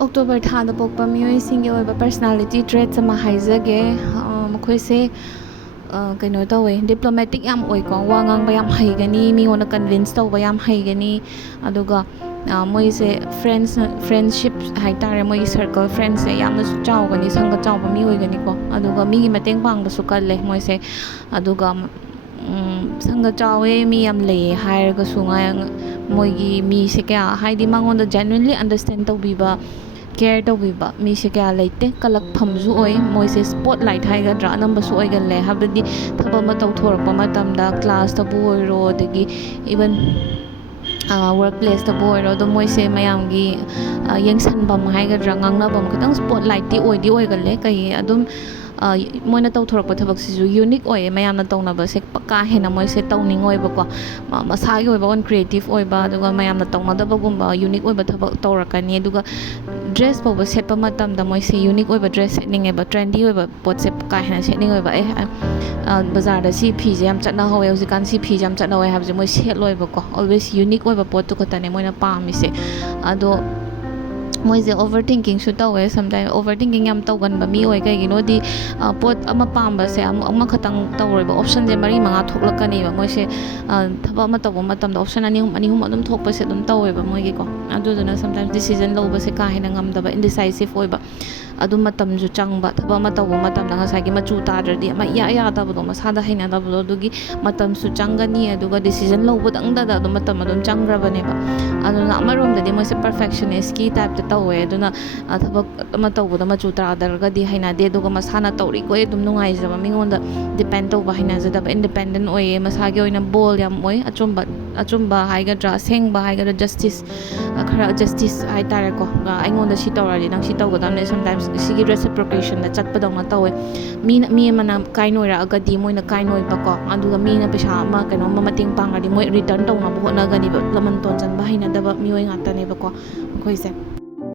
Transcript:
October ꯊꯥꯗ ꯄꯣꯛꯄ ꯃꯤꯑꯣꯏꯁꯤꯡꯒꯤ ꯑꯣꯏꯕ ꯄꯔꯁꯅꯦꯂꯤꯇꯤ ꯇ꯭ꯔꯦꯠꯁ ꯑꯃ ꯍꯥꯏꯖꯒꯦ ꯃꯈꯣꯏꯁꯦ ꯀꯩꯅꯣ ꯇꯧꯋꯦ ꯗꯤꯄ꯭ꯂꯣꯃꯦꯇꯤꯛ ꯌꯥꯝ ꯑꯣꯏꯀꯣ ꯋꯥ ꯉꯥꯡꯕ ꯌꯥꯝ ꯍꯩꯒꯅꯤ ꯃꯤꯉꯣꯟꯗ ꯀꯟꯚꯤꯟꯁ ꯇꯧꯕ ꯌꯥꯝ ꯍꯩꯒꯅꯤ ꯑꯗꯨꯒ ꯃꯣꯏꯁꯦ ꯐ꯭ꯔꯦꯟꯁꯤꯞ ꯍꯥꯏꯇꯥꯔꯦ ꯃꯣꯏꯒꯤ ꯁꯔꯀꯜ ꯐ꯭ꯔꯦꯟꯁꯁꯦ ꯌꯥꯝꯅꯁꯨ ꯆꯥꯎꯒꯅꯤ ꯁꯪꯒ ꯆꯥꯎꯕ ꯃꯤ ꯑꯣꯏꯒꯅꯤꯀꯣ ꯑꯗꯨꯒ ꯃꯤꯒꯤ ꯃꯇꯦꯡ ꯄꯥꯡꯕꯁꯨ ꯀꯜꯂꯦ ꯃꯣꯏꯁꯦ ꯑꯗꯨꯒ ꯁꯪꯒ ꯆꯥꯎꯋꯦ ꯃꯤ ꯌꯥꯝ ꯂꯩꯌꯦ ꯍꯥꯏꯔꯒꯁꯨ ꯃꯣꯏꯒꯤ ꯃꯤꯁꯦ ꯀꯌꯥ ꯍꯥꯏꯗꯤ ꯃꯉꯣꯟꯗ ꯖꯦꯟꯋꯤꯟꯂꯤ ꯑꯟꯗꯔꯁꯇꯦꯟ ꯇꯧꯕꯤꯕ ꯀꯦꯌꯔ ꯇꯧꯕꯤꯕ ꯃꯤꯁꯦ ꯀꯌꯥ ꯂꯩꯇꯦ ꯀꯜꯂꯛꯐꯝꯁꯨ ꯑꯣꯏ ꯃꯣꯏꯁꯦ ꯁ꯭ꯄꯣꯠ ꯂꯥꯏꯠ ꯍꯥꯏꯒꯗ꯭ꯔꯥ ꯑꯅꯝꯕꯁꯨ ꯑꯣꯏꯒꯜꯂꯦ ꯍꯥꯏꯕꯗꯤ ꯊꯕꯛ ꯑꯃ ꯇꯧꯊꯣꯔꯛꯄ ꯃꯇꯝꯗ ꯀ꯭ꯂꯥꯁꯇꯕꯨ ꯑꯣꯏꯔꯣ ꯑꯗꯒꯤ ꯏꯚꯟ ꯋꯥꯔꯛ ꯄ꯭ꯂꯦꯁꯇꯕꯨ ꯑꯣꯏꯔꯣ ꯑꯗꯨꯝ ꯃꯣꯏꯁꯦ ꯃꯌꯥꯝꯒꯤ ꯌꯦꯡꯁꯟꯐꯝ ꯍꯥꯏꯒꯗ꯭ꯔꯥ ꯉꯥꯡꯅꯐꯝ ꯈꯤꯇꯪ ꯁ꯭ꯄꯣꯠ ꯂꯥꯏꯠꯇꯤ ꯑꯣꯏꯒꯜꯂꯦ ꯑꯗꯨꯝ ꯃꯣꯏꯅ ꯇꯧꯊꯣꯔꯛꯄ ꯊꯕꯛꯁꯤꯁꯨ ꯌꯨꯅꯤꯛ ꯑꯣꯏꯌꯦ ꯃꯌꯥꯝꯅ ꯇꯧꯅꯕꯁꯦ ꯀꯥ ꯍꯦꯟꯅ ꯃꯣꯏꯁꯦ ꯇꯧꯅꯤꯡꯉꯣꯏꯕꯀꯣ ꯃꯁꯥꯒꯤ ꯑꯣꯏꯕ ꯑꯣꯟ ꯀ꯭ꯔꯤꯌꯦꯇꯤꯞ ꯑꯣꯏꯕ ꯑꯗꯨꯒ ꯃꯌꯥꯝꯅ ꯇꯧꯅꯗꯕꯒꯨꯝꯕ ꯌꯨꯅꯤꯛ ꯑꯣꯏꯕ ꯊꯕꯛ ꯇꯧꯔꯛꯀꯅꯤ ꯑꯗꯨꯒ ꯗ꯭ꯔꯦꯁ ꯐꯥꯎꯕ ꯁꯦꯠꯄ ꯃꯇꯝꯗ ꯃꯣꯏꯁꯦ ꯌꯨꯅꯤꯛ ꯑꯣꯏꯕ ꯗ꯭ꯔꯦꯁ ꯁꯦꯠꯅꯤꯡꯉꯦꯕ ꯇ꯭ꯔꯦꯟꯗꯤ ꯑꯣꯏꯕ ꯄꯣꯠꯁꯦ ꯀꯥ ꯍꯦꯟꯅ ꯁꯦꯠꯅꯤꯡꯉꯣꯏꯕ ꯕꯖꯥꯔꯗ ꯁꯤ ꯐꯤꯁꯦ ꯌꯥꯝ ꯆꯠꯅꯍꯧꯋꯦ ꯍꯧꯖꯤꯛꯀꯥꯟ ꯁꯤ ꯐꯤꯁꯦ ꯌꯥꯝ ꯆꯠꯅꯍꯧꯋꯦ ꯍꯥꯏꯕꯁꯦ ꯃꯣꯏ ꯁꯦꯠꯂꯣꯏꯕꯀꯣ ꯑꯣꯜꯋꯦꯁ ꯌꯨꯅꯤꯛ ꯑꯣꯏꯕ ꯄꯣꯠꯇꯨ ꯈꯛꯇꯅꯦ ꯃꯣꯏꯅ ꯄꯥꯝꯃꯤꯁꯦ ꯑꯗꯣ ꯃꯣꯏꯁꯦ ꯑꯣꯚꯔ ꯊꯤꯡꯀꯤꯡꯁꯨ ꯇꯧꯋꯦ ꯁꯝꯇꯥꯏꯝ ꯑꯣꯚꯔ ꯊꯤꯡꯀꯤꯡ ꯌꯥꯝ ꯇꯧꯒꯟꯕ ꯃꯤ ꯑꯣꯏ ꯀꯩꯒꯤꯅꯣꯗꯤ ꯄꯣꯠ ꯑꯃ ꯄꯥꯝꯕꯁꯦ ꯑꯃꯈꯛꯇꯪ ꯇꯧꯔꯣꯏꯕ ꯑꯣꯞꯁꯟꯁꯦ 4-5 ꯊꯣꯛꯂꯛꯀꯅꯦꯕ ꯃꯣꯏꯁే ꯊꯕꯛ ꯑꯃ ꯇꯧꯕ ꯃꯇꯝꯗ ꯑꯣꯞꯁꯟ 2-3 ꯑꯗꯨꯝ ꯊꯣꯛꯄꯁꯦ ꯑꯗꯨꯝ ꯇꯧꯋꯦꯕ ꯃꯣꯏꯒꯤꯀꯣ ꯑꯗꯨꯗꯨꯅ ꯁꯝꯇꯥꯏꯝ ꯗꯤꯁꯤꯖꯟ ꯂꯧꯕꯁꯦ ꯀꯥ ꯍꯦꯟꯅ ꯉꯝꯗꯕ ꯏꯟꯗꯤꯁꯥꯏꯁꯤꯞ ꯑꯣꯏꯕ ꯑꯗꯨ ꯃꯇꯝꯁꯨ ꯆꯪꯕ ꯊꯕꯛ ꯑꯃ ꯇꯧꯕ ꯃꯇꯝꯗ ꯉꯁꯥꯏꯒꯤ ꯃꯆꯨ ꯇꯥꯗ꯭ꯔꯗꯤ ꯑꯃ ꯏꯌꯥ ꯌꯥꯗꯕꯗꯣ ꯃꯁꯥꯗ ꯍꯩꯅꯗꯕꯗꯣ ꯑꯗꯨꯒꯤ ꯃꯇꯝꯁꯨ ꯆꯪꯒꯅꯤ ꯑꯗꯨꯒ ꯗꯤꯁꯤꯖꯟ ꯂꯧꯕꯗꯪꯗ ꯑꯗꯨꯝ ꯃꯇꯝ ꯑꯗꯨꯝ ꯆꯪꯈ꯭ꯔꯕꯅꯦꯕ ꯑꯗꯨꯅ ꯑꯃꯔꯣꯝꯗꯗꯤ ꯃꯣꯏꯁꯦ ꯄꯔꯐꯦꯛꯁꯟꯅꯤꯁꯀꯤ ꯇꯥꯏꯞꯇ ꯇꯧꯋꯦ ꯑꯗꯨꯅ ꯊꯕꯛ ꯑꯃ ꯇꯧꯕꯗ ꯃꯆꯨ ꯇꯥꯗ꯭ꯔꯒꯗꯤ ꯍꯩꯅꯗꯦ ꯑꯗꯨꯒ ꯃꯁꯥꯅ ꯇꯧꯔꯤꯈꯣꯏ ꯑꯗꯨꯝ ꯅꯨꯡꯉꯥꯏꯖꯕ ꯃꯤꯉꯣꯟꯗ ꯗꯤꯄꯦꯟ ꯇꯧꯕ ꯍꯩꯅꯖꯗꯕ ꯏꯟꯗꯤꯄꯦꯟꯗꯦꯟ ꯑꯣꯏꯌꯦ ꯃꯁꯥꯒꯤ ꯑꯣꯏꯅ ꯕꯣꯜ ꯌꯥꯝ ꯑꯣꯏ ꯑꯆꯨꯝꯕ ꯍꯥꯏꯒꯗ꯭ꯔꯥ ꯑꯁꯦꯡꯕ ꯍꯥꯏꯒꯗ꯭ꯔꯥ ꯖꯁꯇꯤꯁ ꯍꯥꯏꯇꯥꯔꯦꯀꯣ ꯑꯩꯉꯣꯟꯗ ꯁꯤ ꯇꯧꯔꯗꯤ ꯅꯪ ꯁꯤ ꯇꯧꯒꯗꯕꯅꯦ ꯁꯝꯇꯥꯏꯝꯁ ꯁꯤꯒꯤ ꯔꯦꯁꯤꯄ꯭ꯔꯣꯀꯦꯁꯟꯗ ꯆꯠꯄꯗꯧꯅ ꯇꯧꯋꯦ ꯃꯤ ꯑꯃꯅ ꯀꯥꯏꯅꯣꯏꯔꯛꯑꯒꯗꯤ ꯃꯣꯏꯅ ꯀꯥꯏꯅꯣꯏꯕꯀꯣ ꯑꯗꯨꯒ ꯃꯤꯅ ꯄꯩꯁꯥ ꯑꯃ ꯀꯩꯅꯣꯝꯃ ꯃꯇꯦꯡ ꯄꯥꯡꯉꯗꯤ ꯃꯣꯏ ꯔꯤꯇꯔꯟ ꯇꯧꯅꯕ ꯍꯣꯠꯅꯒꯅꯤꯕ ꯂꯃꯟ ꯇꯣꯟꯖꯟꯕ ꯍꯩꯅꯗꯕ ꯃꯤꯑꯣꯏ ꯉꯥꯛꯇꯅꯦꯕꯀꯣ ꯃꯈꯣꯏꯁꯦ